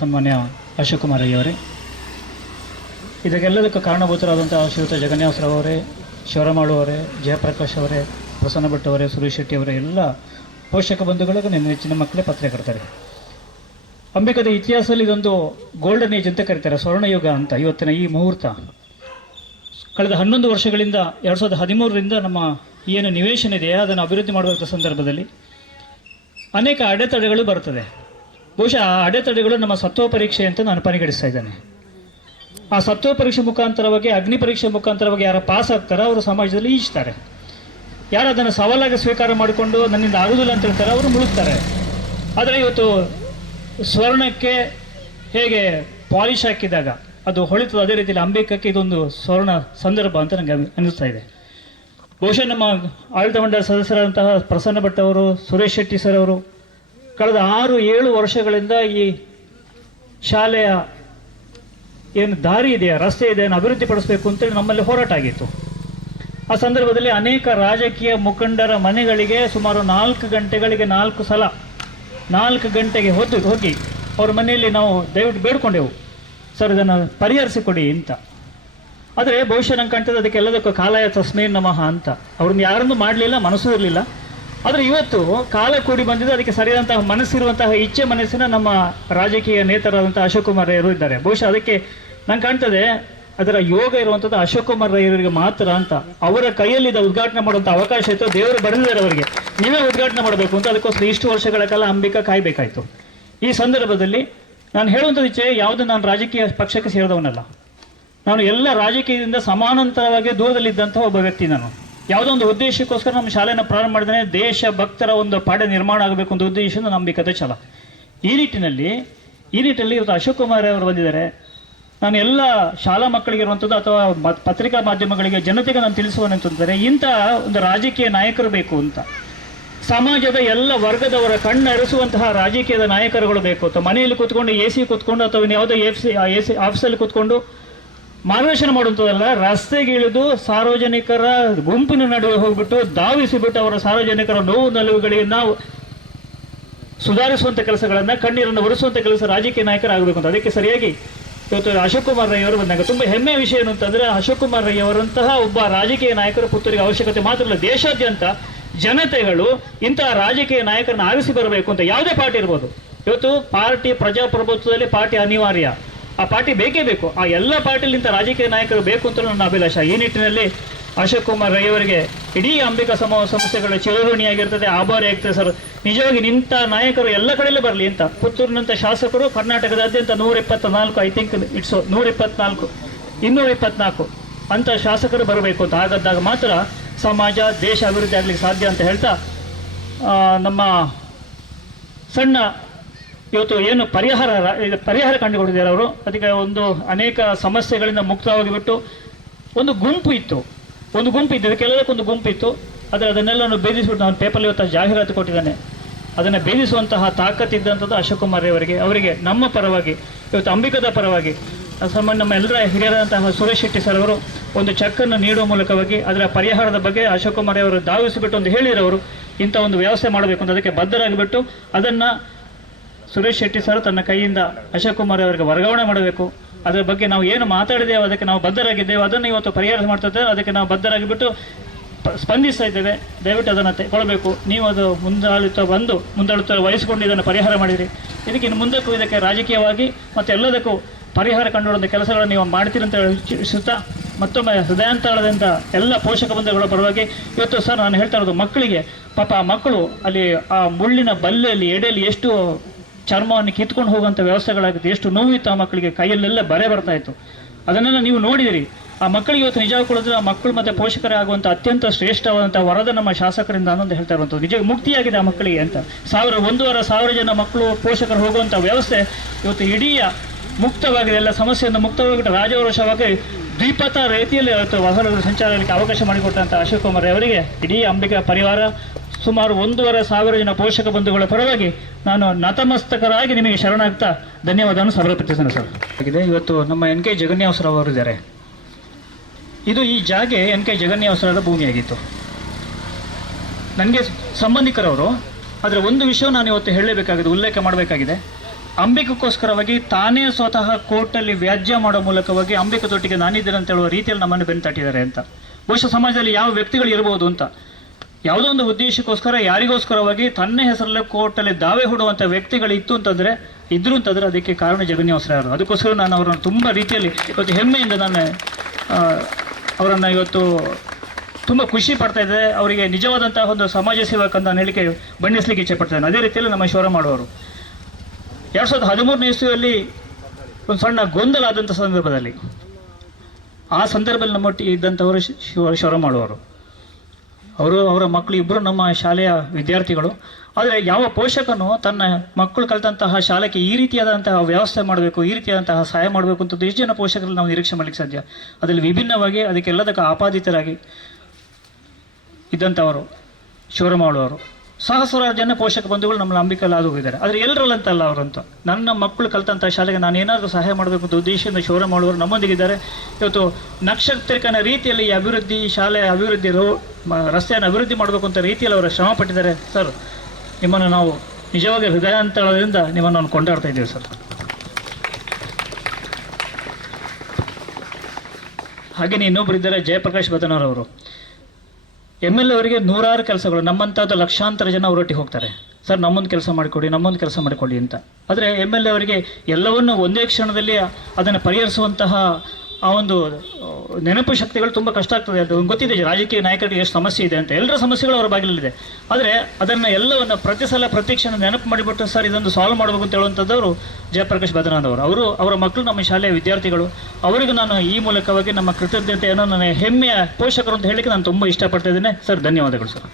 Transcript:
ಸನ್ಮಾನ್ಯ ಅಶೋಕ್ ಅಯ್ಯವರೇ. ಇದಕ್ಕೆಲ್ಲದಕ್ಕೂ ಕಾರಣಭೂತರಾದಂಥ ಶ್ರೀಯುತ ಜಗನ್ಯಾಸರಾವ್ ಅವರೇ, ಶಿವರಾಮಾಳು ಅವರೇ, ಜಯಪ್ರಕಾಶ್ ಅವರೇ, ಪ್ರಸನ್ನ ಭಟ್ ಅವರೇ, ಸುರೇಶ್ ಶೆಟ್ಟಿ ಅವರೇ, ಎಲ್ಲ ಪೋಷಕ ಬಂಧುಗಳಿಗೂ ನನ್ನ ನೆಚ್ಚಿನ ಮಕ್ಕಳೇ ಪತ್ರಕರ್ತಾರೆ ಅಂಬಿಕದ ಇತಿಹಾಸದಲ್ಲಿ ಇದೊಂದು ಗೋಲ್ಡನ್ ಏಜ್ ಅಂತ ಕರೀತಾರೆ, ಸ್ವರ್ಣಯುಗ ಅಂತ, ಇವತ್ತಿನ ಈ ಮುಹೂರ್ತ. ಕಳೆದ ಹನ್ನೊಂದು ವರ್ಷಗಳಿಂದ ಎರಡು ಸಾವಿರದ ಹದಿಮೂರರಿಂದ ನಮ್ಮ ಏನು ನಿವೇಶನ ಇದೆ ಅದನ್ನು ಅಭಿವೃದ್ಧಿ ಮಾಡುವಂಥ ಸಂದರ್ಭದಲ್ಲಿ ಅನೇಕ ಅಡೆತಡೆಗಳು ಬರ್ತದೆ ಬಹುಶಃ ಆ ಅಡೆತಡೆಗಳು ನಮ್ಮ ಸತ್ವ ಪರೀಕ್ಷೆ ಅಂತ ನಾನು ಪರಿಗಣಿಸ್ತಾ ಇದ್ದೇನೆ. ಆ ಸತ್ವ ಪರೀಕ್ಷೆ ಮುಖಾಂತರವಾಗಿ ಅಗ್ನಿ ಪರೀಕ್ಷೆ ಮುಖಾಂತರವಾಗಿ ಯಾರು ಪಾಸ್ ಆಗ್ತಾರೋ ಅವರು ಸಮಾಜದಲ್ಲಿ ಈಜ್ತಾರೆ. ಯಾರು ಅದನ್ನು ಸವಾಲಾಗಿ ಸ್ವೀಕಾರ ಮಾಡಿಕೊಂಡು ನನ್ನಿಂದ ಆಗುದಿಲ್ಲ ಅಂತ ಹೇಳ್ತಾರೆ, ಅವರು ಮುಳುಗ್ತಾರೆ. ಆದರೆ ಇವತ್ತು ಸ್ವರ್ಣಕ್ಕೆ ಹೇಗೆ ಪಾಲಿಶ್ ಹಾಕಿದಾಗ, ಅದು ಹೊಳಿತದೆ, ಅದೇ ರೀತಿಯಲ್ಲಿ ಅಂಬೇಕಕ್ಕೆ ಇದೊಂದು ಸ್ವರ್ಣ ಸಂದರ್ಭ ಅಂತ ನನಗೆ ಅನಿ- ಅನ್ನಿಸ್ತಾ ಇದೆ. ಬಹುಶಃ ನಮ್ಮ ಆಡಳಿತ ಮಂಡಳಿ ಸದಸ್ಯರಾದಂತಹ ಪ್ರಸನ್ನ ಭಟ್ ಅವರು, ಸುರೇಶ್ ಶೆಟ್ಟಿ ಸರ್ ಅವರು ಕಳೆದ ಆರು ಏಳು ವರ್ಷಗಳಿಂದ ಈ ಶಾಲೆಯ ಏನು ದಾರಿ ಇದೆಯಾ, ರಸ್ತೆ ಇದೆ ಅಭಿವೃದ್ಧಿ ಪಡಿಸಬೇಕು ಅಂತೇಳಿ ನಮ್ಮಲ್ಲಿ ಹೋರಾಟ ಆಗಿತ್ತು. ಆ ಸಂದರ್ಭದಲ್ಲಿ ಅನೇಕ ರಾಜಕೀಯ ಮುಖಂಡರ ಮನೆಗಳಿಗೆ ಸುಮಾರು ನಾಲ್ಕು ಗಂಟೆಗಳಿಗೆ ನಾಲ್ಕು ಸಲ, ನಾಲ್ಕು ಗಂಟೆಗೆ ಹೊದ್ದು ಹೋಗಿ ಅವ್ರ ಮನೆಯಲ್ಲಿ ನಾವು ದಯವಿಟ್ಟು ಬೇಡ್ಕೊಂಡೆವು. ಸರ್, ಇದನ್ನು ಪರಿಹರಿಸಿಕೊಡಿ ಅಂತ. ಆದರೆ ಬಹುಶಃ ನಂಗೆ ಕಾಣ್ತದೆ ಅದಕ್ಕೆಲ್ಲದಕ್ಕೂ ಕಾಲಾಯ ತಸ್ಮೇ ನಮಃ ಅಂತ. ಅವ್ರನ್ನ ಯಾರನ್ನೂ ಮಾಡಲಿಲ್ಲ, ಮನಸ್ಸು ಇರಲಿಲ್ಲ. ಆದರೆ ಇವತ್ತು ಕಾಲ ಕೂಡಿ ಬಂದಿದ್ದು ಅದಕ್ಕೆ ಸರಿಯಾದಂತಹ ಮನಸ್ಸಿರುವಂತಹ ಇಚ್ಛೆ ಮನಸ್ಸಿನ ನಮ್ಮ ರಾಜಕೀಯ ನೇತರಾದಂತಹ ಅಶೋಕ್ ಕುಮಾರ್ ರೈಯರು ಇದ್ದಾರೆ. ಬಹುಶಃ ಅದಕ್ಕೆ ನಂಗೆ ಕಾಣ್ತದೆ, ಅದರ ಯೋಗ ಇರುವಂಥದ್ದು ಅಶೋಕ್ ಕುಮಾರ್ ರೈಯರಿಗೆ ಮಾತ್ರ ಅಂತ. ಅವರ ಕೈಯಲ್ಲಿ ಉದ್ಘಾಟನೆ ಮಾಡುವಂಥ ಅವಕಾಶ ಇತ್ತು, ದೇವರು ಬರೆದಿದ್ದಾರೆ ಅವರಿಗೆ. ನೀವೇ ಉದ್ಘಾಟನೆ ಮಾಡಬೇಕು ಅಂತ ಅದಕ್ಕೋಸ್ಕರ ಇಷ್ಟು ವರ್ಷಗಳ ಕಾಲ ಅಂಬಿಕಾ ಕಾಯಬೇಕಾಯಿತು. ಈ ಸಂದರ್ಭದಲ್ಲಿ ನಾನು ಹೇಳುವಂಥದ್ದು ಇಚ್ಛೆ, ಯಾವುದು ನಾನು ರಾಜಕೀಯ ಪಕ್ಷಕ್ಕೆ ಸೇರಿದವನಲ್ಲ. ನಾನು ಎಲ್ಲ ರಾಜಕೀಯದಿಂದ ಸಮಾನಾಂತರವಾಗಿ ದೂರದಲ್ಲಿದ್ದಂಥ ಒಬ್ಬ ವ್ಯಕ್ತಿ ನಾನು. ಯಾವುದೋ ಒಂದು ಉದ್ದೇಶಕ್ಕೋಸ್ಕರ ನಮ್ಮ ಶಾಲೆಯನ್ನು ಪ್ರಾರಂಭ ಮಾಡಿದ್ರೆ ದೇಶ ಭಕ್ತರ ಒಂದು ಪಾಠ ನಿರ್ಮಾಣ ಆಗಬೇಕು ಅಂತ ಉದ್ದೇಶದಿಂದ ನಂಬಿಕತೆ ಛಲ. ಈ ನಿಟ್ಟಿನಲ್ಲಿ ಈ ನಿಟ್ಟಿನಲ್ಲಿ ಇವತ್ತು ಅಶೋಕ್ ಕುಮಾರ್ ಅವರು ಬಂದಿದ್ದಾರೆ. ನಾನು ಎಲ್ಲ ಶಾಲಾ ಮಕ್ಕಳಿಗೆ ಇರುವಂಥದ್ದು ಅಥವಾ ಪತ್ರಿಕಾ ಮಾಧ್ಯಮಗಳಿಗೆ ಜನತೆಗೆ ನಾನು ತಿಳಿಸುವಂತಂದರೆ ಇಂಥ ಒಂದು ರಾಜಕೀಯ ನಾಯಕರು ಬೇಕು ಅಂತ. ಸಮಾಜದ ಎಲ್ಲ ವರ್ಗದವರ ಕಣ್ಣರಿಸುವಂತಹ ರಾಜಕೀಯದ ನಾಯಕರುಗಳು ಬೇಕು. ಅಥವಾ ಮನೆಯಲ್ಲಿ ಕೂತ್ಕೊಂಡು, ಎ ಸಿ ಕೂತ್ಕೊಂಡು ಅಥವಾ ಯಾವುದೋ ಎಫ್ ಸಿ, ಎ ಸಿ ಆಫೀಸಲ್ಲಿ ಕೂತ್ಕೊಂಡು ಮಾರ್ಗದರ್ಶನ ಮಾಡುವಂಥದ್ದಲ್ಲ ರಸ್ತೆಗಿಳಿದು ಸಾರ್ವಜನಿಕರ ಗುಂಪಿನ ನಡುವೆ ಹೋಗ್ಬಿಟ್ಟು ಧಾವಿಸಿಬಿಟ್ಟು ಅವರ ಸಾರ್ವಜನಿಕರ ನೋವು ನಲುವುಗಳಿಗೆ ನಾವು ಸುಧಾರಿಸುವಂಥ ಕೆಲಸಗಳನ್ನು, ಕಣ್ಣೀರನ್ನು ಒರೆಸುವಂಥ ಕೆಲಸ ರಾಜಕೀಯ ನಾಯಕರಾಗಬೇಕು ಅಂತ. ಅದಕ್ಕೆ ಸರಿಯಾಗಿ ಇವತ್ತು ಅಶೋಕ್ ಕುಮಾರ್ ರೈ ಅವರು ಬಂದಾಗ ತುಂಬ ಹೆಮ್ಮೆಯ ವಿಷಯ ಏನು ಅಂತಂದರೆ, ಅಶೋಕ್ ಕುಮಾರ್ ರೈ ಅವರಂತಹ ಒಬ್ಬ ರಾಜಕೀಯ ನಾಯಕರು ಪುತ್ತೂರಿಗೆ ಅವಶ್ಯಕತೆ ಮಾತ್ರ ಇಲ್ಲ. ದೇಶಾದ್ಯಂತ ಜನತೆಗಳು ಇಂತಹ ರಾಜಕೀಯ ನಾಯಕರನ್ನು ಆರಿಸಿ ಬರಬೇಕು ಅಂತ ಯಾವುದೇ ಪಾರ್ಟಿ ಇರ್ಬೋದು. ಇವತ್ತು ಪಾರ್ಟಿ ಪ್ರಜಾಪ್ರಭುತ್ವದಲ್ಲಿ ಪಾರ್ಟಿ ಅನಿವಾರ್ಯ. ಆ ಪಾರ್ಟಿ ಬೇಕೇ ಬೇಕು. ಆ ಎಲ್ಲ ಪಾರ್ಟಿಲಿಂತ ರಾಜಕೀಯ ನಾಯಕರು ಬೇಕು ಅಂತ ನನ್ನ ಅಭಿಲಾಷ. ಈ ನಿಟ್ಟಿನಲ್ಲಿ ಅಶೋಕ್ ಕುಮಾರ್ ರೈ ಅವರಿಗೆ ಇಡೀ ಅಂಬಿಕಾ ಸಮ ಸಂಸ್ಥೆಗಳ ಚಿರಋಣಿಯಾಗಿರ್ತದೆ. ಆಭಾರಿ ಆಗ್ತದೆ ಸರ್. ನಿಜವಾಗಿ ನಿಂತ ನಾಯಕರು ಎಲ್ಲ ಕಡೆಯಲ್ಲೂ ಬರಲಿ ಅಂತ. ಪುತ್ತೂರಿನಂಥ ಶಾಸಕರು, ಕರ್ನಾಟಕದಾದ್ಯಂತ ನೂರ ಇಪ್ಪತ್ನಾಲ್ಕು ಐ ಥಿಂಕ್ ಇಟ್ಸ್ ನೂರ ಇಪ್ಪತ್ನಾಲ್ಕು ಇನ್ನೂರ ಇಪ್ಪತ್ನಾಲ್ಕು ಅಂತ ಶಾಸಕರು ಬರಬೇಕು ಅಂತ. ಹಾಗಾದಾಗ ಮಾತ್ರ ಸಮಾಜ, ದೇಶ ಅಭಿವೃದ್ಧಿ ಆಗ್ಲಿಕ್ಕೆ ಸಾಧ್ಯ ಅಂತ ಹೇಳ್ತಾ ನಮ್ಮ ಸಣ್ಣ ಇವತ್ತು ಏನು ಪರಿಹಾರ ಪರಿಹಾರ ಕಂಡುಕೊಂಡಿದ್ದಾರೆ ಅವರು? ಅದಕ್ಕೆ ಒಂದು ಅನೇಕ ಸಮಸ್ಯೆಗಳಿಂದ ಮುಕ್ತವಾಗಿಬಿಟ್ಟು ಒಂದು ಗುಂಪು ಇತ್ತು. ಒಂದು ಗುಂಪು ಇತ್ತು. ಇದಕ್ಕೆಲ್ಲದಕ್ಕೊಂದು ಗುಂಪು ಇತ್ತು. ಆದರೆ ಅದನ್ನೆಲ್ಲ ಭೇದಿಸಿಬಿಟ್ಟು ನಾನು ಪೇಪರ್ ಇವತ್ತು ಜಾಹೀರಾತು ಕೊಟ್ಟಿದ್ದಾನೆ. ಅದನ್ನು ಭೇದಿಸುವಂತಹ ತಾಕತ್ತಿದ್ದಂಥದ್ದು ಅಶೋಕ್ ಕುಮಾರ್ ಅವರಿಗೆ. ಅವರಿಗೆ ನಮ್ಮ ಪರವಾಗಿ, ಇವತ್ತು ಅಂಬಿಕದ ಪರವಾಗಿ ಸಾಮಾನ್ಯ ನಮ್ಮ ಎಲ್ಲರ ಹಿರಿಯರಾದಂತಹ ಸುರೇಶ್ ಶೆಟ್ಟಿ ಸರ್ ಅವರು ಒಂದು ಚೆಕ್ಕನ್ನು ನೀಡುವ ಮೂಲಕವಾಗಿ ಅದರ ಪರಿಹಾರದ ಬಗ್ಗೆ ಅಶೋಕ್ ಕುಮಾರ್ ಅವರು ಧಾವಿಸಿಬಿಟ್ಟು ಒಂದು ಹೇಳಿರೋರು ಇಂಥ ಒಂದು ವ್ಯವಸ್ಥೆ ಮಾಡಬೇಕು ಅಂತ ಅದಕ್ಕೆ ಬದ್ಧರಾಗಿಬಿಟ್ಟು ಅದನ್ನು ಸುರೇಶ್ ಶೆಟ್ಟಿ ಸರ್ ತನ್ನ ಕೈಯಿಂದ ಅಶೋಕ್ ಕುಮಾರ್ ಅವರಿಗೆ ವರ್ಗಾವಣೆ ಮಾಡಬೇಕು. ಅದರ ಬಗ್ಗೆ ನಾವು ಏನು ಮಾತಾಡಿದ್ದೇವೆ ಅದಕ್ಕೆ ನಾವು ಬದ್ಧರಾಗಿದ್ದೇವೆ. ಅದನ್ನು ಇವತ್ತು ಪರಿಹಾರ ಮಾಡ್ತಾ ಅದಕ್ಕೆ ನಾವು ಬದ್ಧರಾಗಿಬಿಟ್ಟು ಬಿಟ್ಟು ಸ್ಪಂದಿಸ್ತಾ ಇದ್ದೇವೆ. ದಯವಿಟ್ಟು ಅದನ್ನು ತೆಗೊಳ್ಬೇಕು ನೀವು ಅದು ಮುಂದಾಳುತ್ವ ಬಂದು ಮುಂದಾಳುತ್ವ ವಹಿಸಿಕೊಂಡು ಇದನ್ನು ಪರಿಹಾರ ಮಾಡಿರಿ. ಇದಕ್ಕೆ ಇನ್ನು ಮುಂದಕ್ಕೂ ಇದಕ್ಕೆ ರಾಜಕೀಯವಾಗಿ ಮತ್ತು ಎಲ್ಲದಕ್ಕೂ ಪರಿಹಾರ ಕಂಡುಕೊಂಡ ಕೆಲಸಗಳನ್ನು ನೀವು ಮಾಡ್ತೀರಿ ಅಂತ ಇಚ್ಛಿಸುತ್ತಾ ಮತ್ತೊಮ್ಮೆ ಹೃದಯಾಂತರದಿಂದ ಎಲ್ಲ ಪೋಷಕ ಬಂಧುಗಳ ಪರವಾಗಿ ಇವತ್ತು ಸರ್ ನಾನು ಹೇಳ್ತಾ ಇರೋದು ಮಕ್ಕಳಿಗೆ. ಪಾಪ ಮಕ್ಕಳು ಅಲ್ಲಿ ಆ ಮುಳ್ಳಿನ ಬಲ್ಲೆಯಲ್ಲಿ, ಎಡೆಯಲ್ಲಿ ಎಷ್ಟು ಚರ್ಮವನ್ನು ಕಿತ್ಕೊಂಡು ಹೋಗುವಂಥ ವ್ಯವಸ್ಥೆಗಳಾಗುತ್ತೆ. ಎಷ್ಟು ನೋವಿತ್ತು ಆ ಮಕ್ಕಳಿಗೆ, ಕೈಯಲ್ಲೆಲ್ಲ ಬರೆ ಬರ್ತಾ ಇತ್ತು. ಅದನ್ನೆಲ್ಲ ನೀವು ನೋಡಿದಿರಿ. ಆ ಮಕ್ಕಳಿಗೆ ಇವತ್ತು ನಿಜ ಕೊಡಿದ್ರೆ ಆ ಮಕ್ಕಳು ಮತ್ತು ಪೋಷಕರೇ ಆಗುವಂಥ ಅತ್ಯಂತ ಶ್ರೇಷ್ಠವಾದಂಥ ವರದ ನಮ್ಮ ಶಾಸಕರಿಂದ ಅನ್ನೋದು ಹೇಳ್ತಾ ಇರುವಂಥದ್ದು. ನಿಜ ಮುಕ್ತಿಯಾಗಿದೆ ಆ ಮಕ್ಕಳಿಗೆ ಅಂತ. ಸಾವಿರ ಒಂದೂವರೆ ಸಾವಿರ ಜನ ಮಕ್ಕಳು, ಪೋಷಕರು ಹೋಗುವಂಥ ವ್ಯವಸ್ಥೆ ಇವತ್ತು ಇಡೀ ಮುಕ್ತವಾಗಿದೆ. ಎಲ್ಲ ಸಮಸ್ಯೆಯಿಂದ ಮುಕ್ತವಾಗಿಬಿಟ್ಟು ರಾಜವರುಷವಾಗಿ ದ್ವಿಪಥ ರೀತಿಯಲ್ಲಿ ಇವತ್ತು ವಾಹನ ಸಂಚಾರಕ್ಕೆ ಅವಕಾಶ ಮಾಡಿಕೊಟ್ಟಂಥ ಅಶೋಕ್ ಕುಮಾರ್ ಅವರಿಗೆ ಇಡೀ ಅಂಬಿಕಾ ಪರಿವಾರ ಸುಮಾರು ಒಂದೂವರೆ ಸಾವಿರ ಜನ ಪೋಷಕ ಬಂಧುಗಳ ಪರವಾಗಿ ನಾನು ನತಮಸ್ತಕರಾಗಿ ನಿಮಗೆ ಶರಣಾಗ್ತಾ ಧನ್ಯವಾದವನ್ನು ಸಮರ್ಪಿಸ್ತೇನೆ ಸರ್. ಆಗಿದೆ. ಇವತ್ತು ನಮ್ಮ ಎನ್ ಕೆ ಜಗನ್ಯಾಸರಾವ್ ಅವರು ಇದು ಈ ಜಾಗೆ ಎನ್ ಕೆ ಜಗನ್ಯಾಸರಾದ ಭೂಮಿಯಾಗಿತ್ತು. ನನಗೆ ಸಂಬಂಧಿಕರವರು, ಆದರೆ ಒಂದು ವಿಷಯ ನಾನು ಇವತ್ತು ಹೇಳಲೇಬೇಕಾಗಿದೆ, ಉಲ್ಲೇಖ ಮಾಡಬೇಕಾಗಿದೆ. ಅಂಬಿಕಕ್ಕೋಸ್ಕರವಾಗಿ ತಾನೇ ಸ್ವತಃ ಕೋರ್ಟಲ್ಲಿ ವ್ಯಾಜ್ಯ ಮಾಡೋ ಮೂಲಕವಾಗಿ ಅಂಬಿಕದೊಟ್ಟಿಗೆ ನಾನಿದ್ದೇನೆ ಅಂತ ಹೇಳುವ ರೀತಿಯಲ್ಲಿ ನಮ್ಮನ್ನು ಬೆನ್ನು ತಟ್ಟಿದ್ದಾರೆ ಅಂತ. ಬಹುಶಃ ಸಮಾಜದಲ್ಲಿ ಯಾವ ವ್ಯಕ್ತಿಗಳು ಇರಬಹುದು ಅಂತ. ಯಾವುದೋ ಒಂದು ಉದ್ದೇಶಕ್ಕೋಸ್ಕರ, ಯಾರಿಗೋಸ್ಕರವಾಗಿ ತನ್ನ ಹೆಸರಲ್ಲೇ ಕೋರ್ಟಲ್ಲಿ ದಾವೆ ಹೂಡುವಂಥ ವ್ಯಕ್ತಿಗಳು ಇತ್ತು ಅಂತಂದರೆ, ಇದ್ರು ಅಂತಂದರೆ ಅದಕ್ಕೆ ಕಾರಣ ಜಗನ್ಯಾಸರ ಅವರು ಅದಕ್ಕೋಸ್ಕರ ನಾನು ಅವರನ್ನು ತುಂಬ ರೀತಿಯಲ್ಲಿ ಇವತ್ತು ಹೆಮ್ಮೆಯಿಂದ ನಾನು ಅವರನ್ನು ಇವತ್ತು ತುಂಬ ಖುಷಿ ಪಡ್ತಾ ಅವರಿಗೆ ನಿಜವಾದಂತಹ ಒಂದು ಸಮಾಜ ಸೇವಕ ಅಂತ ನಾನು ಹೇಳಿಕೆ ಬಣ್ಣಿಸ್ಲಿಕ್ಕೆ ಇಚ್ಛೆ ಪಡ್ತೇನೆ. ಅದೇ ರೀತಿಯಲ್ಲಿ ನಮ್ಮ ಶಿವರಾಮ್ ಮಾಡುವವರು. ಎರಡು ಸಾವಿರದ ಹದಿಮೂರನೇ ಇಸ್ವಿಯಲ್ಲಿ ಒಂದು ಸಣ್ಣ ಗೊಂದಲ ಆದಂಥ ಸಂದರ್ಭದಲ್ಲಿ. ಆ ಸಂದರ್ಭದಲ್ಲಿ ನಮ್ಮೊಟ್ಟಿಗೆ ಇದ್ದಂಥವರು ಶೋರ ಶಿವ ಶಿವರಾಮ್ ಮಾಡುವರು ಅವರು ಅವರ ಮಕ್ಕಳು ಇಬ್ಬರು ನಮ್ಮ ಶಾಲೆಯ ವಿದ್ಯಾರ್ಥಿಗಳು. ಆದರೆ ಯಾವ ಪೋಷಕನು ತನ್ನ ಮಕ್ಕಳು ಕಲಿತಂತಹ ಶಾಲೆಗೆ ಈ ರೀತಿಯಾದಂತಹ ವ್ಯವಸ್ಥೆ ಮಾಡಬೇಕು, ಈ ರೀತಿಯಾದಂತಹ ಸಹಾಯ ಮಾಡಬೇಕು ಅಂತ ಎಷ್ಟು ಜನ ಪೋಷಕರಲ್ಲಿ ನಾವು ನಿರೀಕ್ಷೆ ಮಾಡಲಿಕ್ಕೆ ಸಾಧ್ಯ? ಅದರಲ್ಲಿ ವಿಭಿನ್ನವಾಗಿ ಅದಕ್ಕೆಲ್ಲದಕ್ಕೆ ಆಪಾದಿತರಾಗಿ ಇದ್ದಂಥವರು ಶಿವರಾಮಗಳು ಸಹಸ್ರಾರು ಜನ ಪೋಷಕ ಬಂಧುಗಳು ನಮ್ಮ ನಂಬಿಕೆಯಲ್ಲಿ ಹೋಗಿದ್ದಾರೆ ಆದರೆ ಎಲ್ಲರಲ್ಲಂತಲ್ಲ ಅವರಂತ. ನನ್ನ ಮಕ್ಕಳು ಕಲಿತಂಥ ಶಾಲೆಗೆ ನಾನು ಏನಾದರೂ ಸಹಾಯ ಮಾಡಬೇಕು ಅಂತ ಉದ್ದೇಶದಿಂದ ಶಿವರಾಮಗಳು ನಮ್ಮೊಂದಿಗಿದ್ದಾರೆ. ಇವತ್ತು ನಕ್ಷತ್ರಿಕನ ರೀತಿಯಲ್ಲಿ ಈ ಅಭಿವೃದ್ಧಿ ಶಾಲೆಯ ಅಭಿವೃದ್ಧಿ ರೋ ರಸ್ತೆಯನ್ನು ಅಭಿವೃದ್ಧಿ ಮಾಡಬೇಕು ಅಂತ ರೀತಿಯಲ್ಲಿ ಅವರು ಶ್ರಮ ಪಟ್ಟಿದ್ದಾರೆ. ಸರ್, ನಿಮ್ಮನ್ನು ನಾವು ನಿಜವಾಗಿ ಹೃದಯಾಂತಳದಿಂದ ನಿಮ್ಮನ್ನು ನಾವು ಕೊಂಡಾಡ್ತಾ ಇದ್ದೀವಿ, ಸರ್. ಹಾಗೆ ಇನ್ನೊಬ್ಬರಿದ್ದಾರೆ ಜಯಪ್ರಕಾಶ್ ಬದನವರವರು ಎಂ ಎಲ್ ಅವರಿಗೆ ನೂರಾರು ಕೆಲಸಗಳು, ನಮ್ಮಂಥದ್ದು ಲಕ್ಷಾಂತರ ಜನ ಅವರೊಟ್ಟಿಗೆ ಹೋಗ್ತಾರೆ. ಸರ್, ನಮ್ಮೊಂದು ಕೆಲಸ ಮಾಡಿಕೊಡಿ, ನಮ್ಮೊಂದು ಕೆಲಸ ಮಾಡಿಕೊಡಿ ಅಂತ. ಆದರೆ ಎಂ ಎಲ್ ಎ ಅವರಿಗೆ ಎಲ್ಲವನ್ನು ಒಂದೇ ಕ್ಷಣದಲ್ಲಿ ಅದನ್ನು ಪರಿಹರಿಸುವಂತಹ ಆ ಒಂದು ನೆನಪು ಶಕ್ತಿಗಳು ತುಂಬ ಕಷ್ಟ ಆಗ್ತದೆ. ಅದು ಗೊತ್ತಿದೆ, ರಾಜಕೀಯ ನಾಯಕರಿಗೆ ಎಷ್ಟು ಸಮಸ್ಯೆ ಇದೆ ಅಂತ. ಎಲ್ಲರ ಸಮಸ್ಯೆಗಳು ಅವರ ಬಾಗಿಲಲ್ಲಿದೆ ಆದರೆ ಅದನ್ನು ಎಲ್ಲವನ್ನು ಪ್ರತಿ ಸಲ, ಪ್ರತಿ ನೆನಪು ಮಾಡಿಬಿಟ್ಟು, ಸರ್, ಇದೊಂದು ಸಾಲ್ವ್ ಮಾಡಬೇಕು ಅಂತ ಹೇಳುವಂಥದ್ದವರು ಜಯಪ್ರಕಾಶ್ ಬದ್ರನಾಥ್ ಅವರು. ಅವರು, ಅವರ ಮಕ್ಕಳು ನಮ್ಮ ಶಾಲೆಯ ವಿದ್ಯಾರ್ಥಿಗಳು. ಅವರಿಗೂ ನಾನು ಈ ಮೂಲಕವಾಗಿ ನಮ್ಮ ಕೃತಜ್ಞತೆಯನ್ನು ನನ್ನ ಹೆಮ್ಮೆಯ ಪೋಷಕರು ಅಂತ ಹೇಳಿಕ್ಕೆ ನಾನು ತುಂಬ ಇಷ್ಟಪಡ್ತಾ ಇದ್ದೇನೆ. ಸರ್, ಧನ್ಯವಾದಗಳು, ಸರ್.